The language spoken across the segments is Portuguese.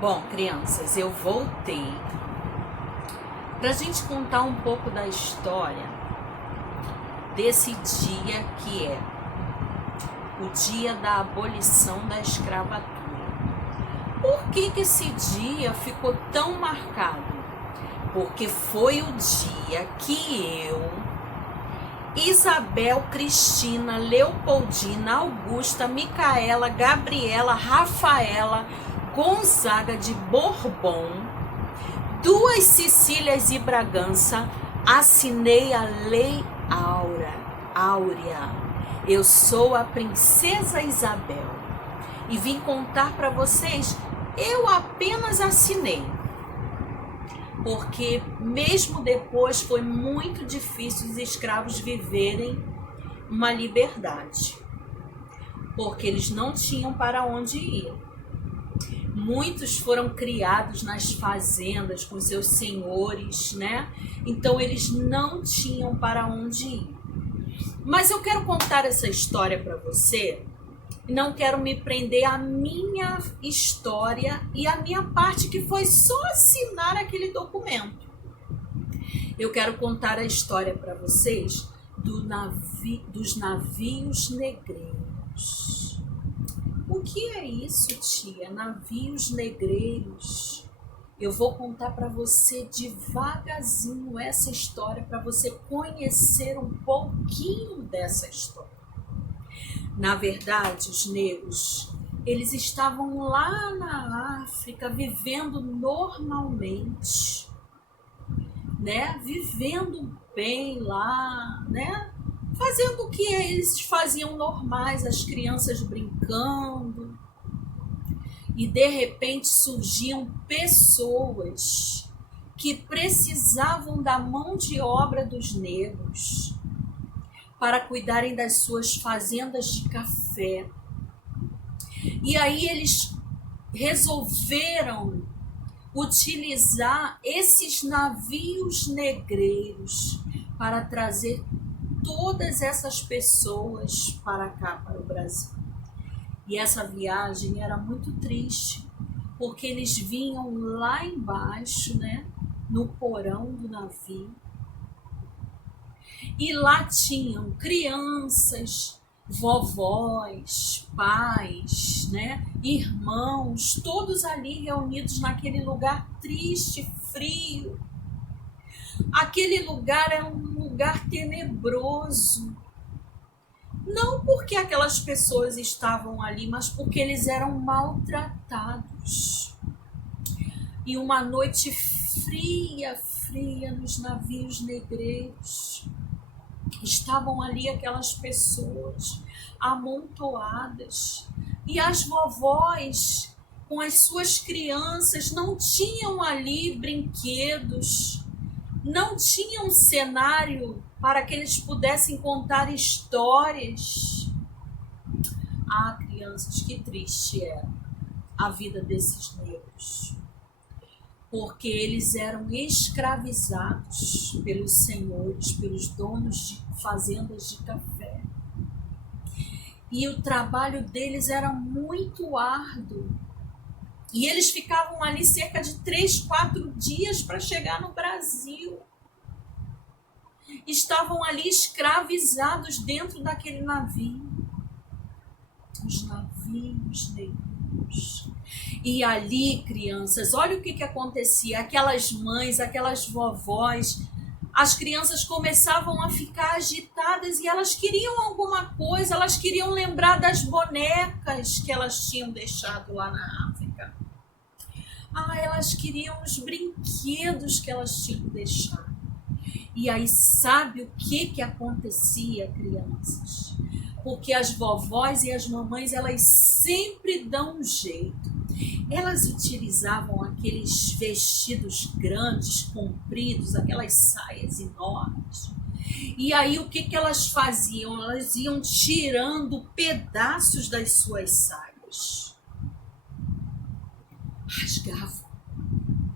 Bom, crianças, eu voltei para a gente contar um pouco da história desse dia que é o dia da abolição da escravatura. Por que esse dia ficou tão marcado? Porque foi o dia que eu, Isabel, Cristina, Leopoldina, Augusta, Micaela, Gabriela, Rafaela, Gonzaga de Bourbon, duas Cecílias e Bragança, assinei a Lei Áurea. Eu sou a Princesa Isabel e vim contar para vocês, eu apenas assinei, porque mesmo depois foi muito difícil os escravos viverem uma liberdade, porque eles não tinham para onde ir. Muitos foram criados nas fazendas com seus senhores, né? Então eles não tinham para onde ir. Mas eu quero contar essa história para você. Não quero me prender à minha história e à minha parte, que foi só assinar aquele documento. Eu quero contar a história para vocês dos navios negreiros. O que é isso, tia? Navios negreiros. Eu vou contar para você devagarzinho essa história, para você conhecer um pouquinho dessa história. Na verdade, os negros, eles estavam lá na África vivendo normalmente, né? Vivendo bem lá, né? Fazendo o que eles faziam normais, as crianças brincando. E de repente surgiam pessoas que precisavam da mão de obra dos negros para cuidarem das suas fazendas de café. E aí eles resolveram utilizar esses navios negreiros para trazer todas essas pessoas para cá, para o Brasil. E essa viagem era muito triste, porque eles vinham lá embaixo, né, no porão do navio, e lá tinham crianças, vovós, pais, né, irmãos, todos ali reunidos naquele lugar triste, frio. Aquele lugar é um lugar tenebroso. Não porque aquelas pessoas estavam ali, mas porque eles eram maltratados. E uma noite fria nos navios negreiros, estavam ali aquelas pessoas amontoadas. E as vovós, com as suas crianças, não tinham ali brinquedos, não tinham um cenário para que eles pudessem contar histórias. Ah, crianças, que triste era a vida desses negros, porque eles eram escravizados pelos senhores, pelos donos de fazendas de café. E o trabalho deles era muito árduo. E eles ficavam ali cerca de 3-4 dias para chegar no Brasil. Estavam ali escravizados dentro daquele navio. Os navios negros. E ali, crianças, olha o que acontecia. Aquelas mães, aquelas vovós, as crianças começavam a ficar agitadas e elas queriam alguma coisa, elas queriam lembrar das bonecas que elas tinham deixado lá na África. Ah, elas queriam os brinquedos que elas tinham deixado. E aí, sabe o que acontecia, crianças? Porque as vovós e as mamães, elas sempre dão um jeito. Elas utilizavam aqueles vestidos grandes, compridos, aquelas saias enormes. E aí, o que elas faziam? Elas iam tirando pedaços das suas saias. Rasgavam,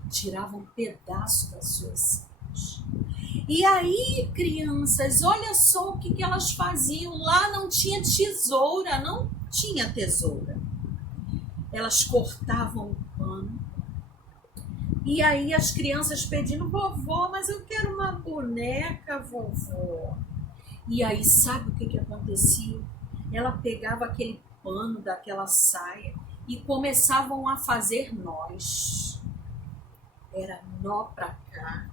tiravam um pedaço das suas saias. E aí, crianças, olha só o que elas faziam. Lá não tinha tesoura, não tinha tesoura. Elas cortavam o pano, E aí as crianças pedindo, vovó, mas eu quero uma boneca, vovó. E aí sabe o que acontecia? Ela pegava aquele pano daquela saia e começavam a fazer nós. Era nó pra cá,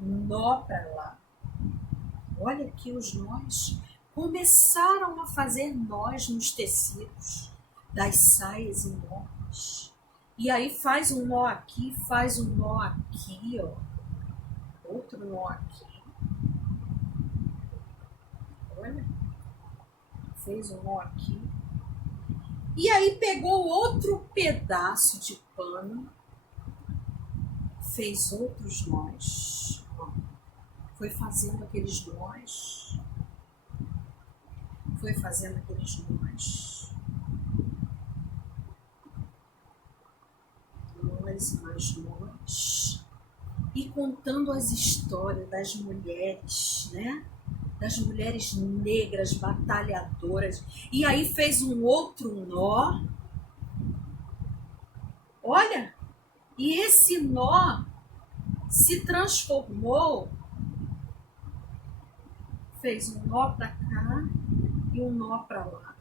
nó pra lá. Olha aqui os nós. Começaram a fazer nós nos tecidos das saias enormes. E aí faz um nó aqui, faz um nó aqui, ó. Outro nó aqui. Olha. Fez um nó aqui. E aí pegou outro pedaço de pano. Fez outros nós. Ó. Foi fazendo aqueles nós. Foi fazendo aqueles nós. Mais nós. E contando as histórias das mulheres, né? Das mulheres negras, batalhadoras. E aí fez um outro nó. Olha, e esse nó se transformou. Fez um nó para cá e um nó para lá.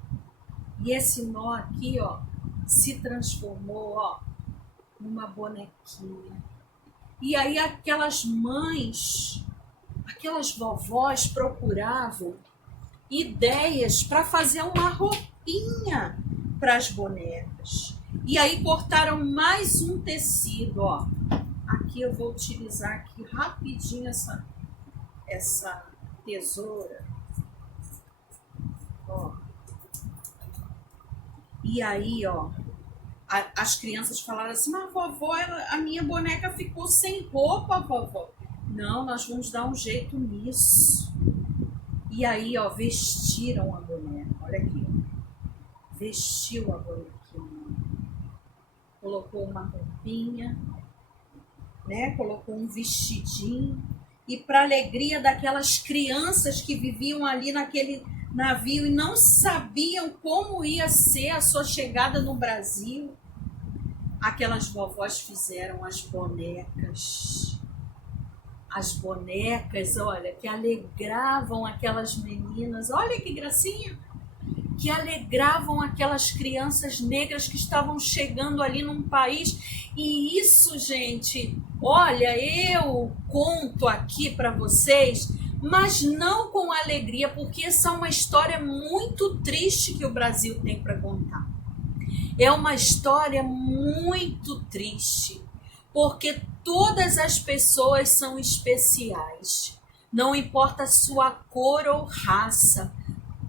E esse nó aqui, ó, se transformou, ó, numa bonequinha. E aí aquelas mães, aquelas vovós procuravam ideias para fazer uma roupinha para as bonecas. E aí cortaram mais um tecido, ó. Aqui eu vou utilizar aqui rapidinho essa tesoura. Ó. E aí, ó, as crianças falaram assim, mas vovó, a minha boneca ficou sem roupa, vovó. Não, nós vamos dar um jeito nisso. E aí, ó, vestiram a boneca. Olha aqui, ó. Vestiu a bonequinha. Colocou uma roupinha, né? Colocou um vestidinho. E para alegria daquelas crianças que viviam ali naquele navio e não sabiam como ia ser a sua chegada no Brasil, aquelas vovós fizeram as bonecas. As bonecas, olha, que alegravam aquelas meninas. Olha que gracinha! Que alegravam aquelas crianças negras que estavam chegando ali num país. E isso, gente, olha, eu conto aqui para vocês, mas não com alegria, porque essa é uma história muito triste que o Brasil tem para contar. É uma história muito triste, porque todas as pessoas são especiais. Não importa a sua cor ou raça.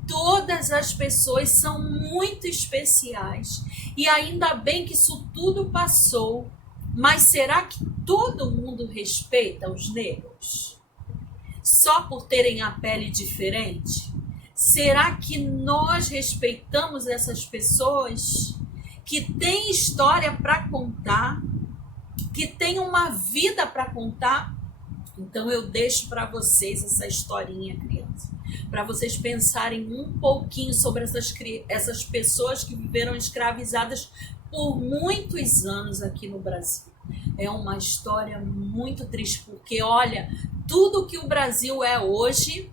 Todas as pessoas são muito especiais. E ainda bem que isso tudo passou. Mas será que todo mundo respeita os negros? Só por terem a pele diferente? Será que nós respeitamos essas pessoas que têm história para contar, que têm uma vida para contar? Então eu deixo para vocês essa historinha, criança, para vocês pensarem um pouquinho sobre essas pessoas que viveram escravizadas por muitos anos aqui no Brasil. É uma história muito triste, porque olha, tudo que o Brasil é hoje,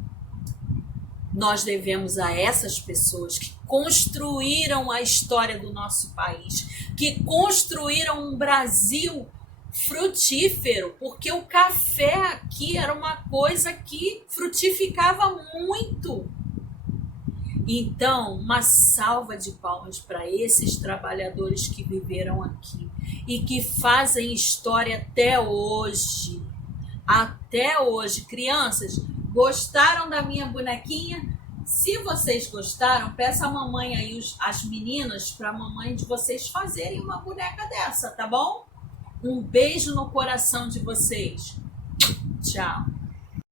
nós devemos a essas pessoas que construíram a história do nosso país, que construíram um Brasil frutífero, porque o café aqui era uma coisa que frutificava muito. Então, uma salva de palmas para esses trabalhadores que viveram aqui e que fazem história até hoje. Até hoje. Crianças, gostaram da minha bonequinha? Se vocês gostaram, peça a mamãe aí, as meninas, para a mamãe de vocês fazerem uma boneca dessa, tá bom? Um beijo no coração de vocês. Tchau.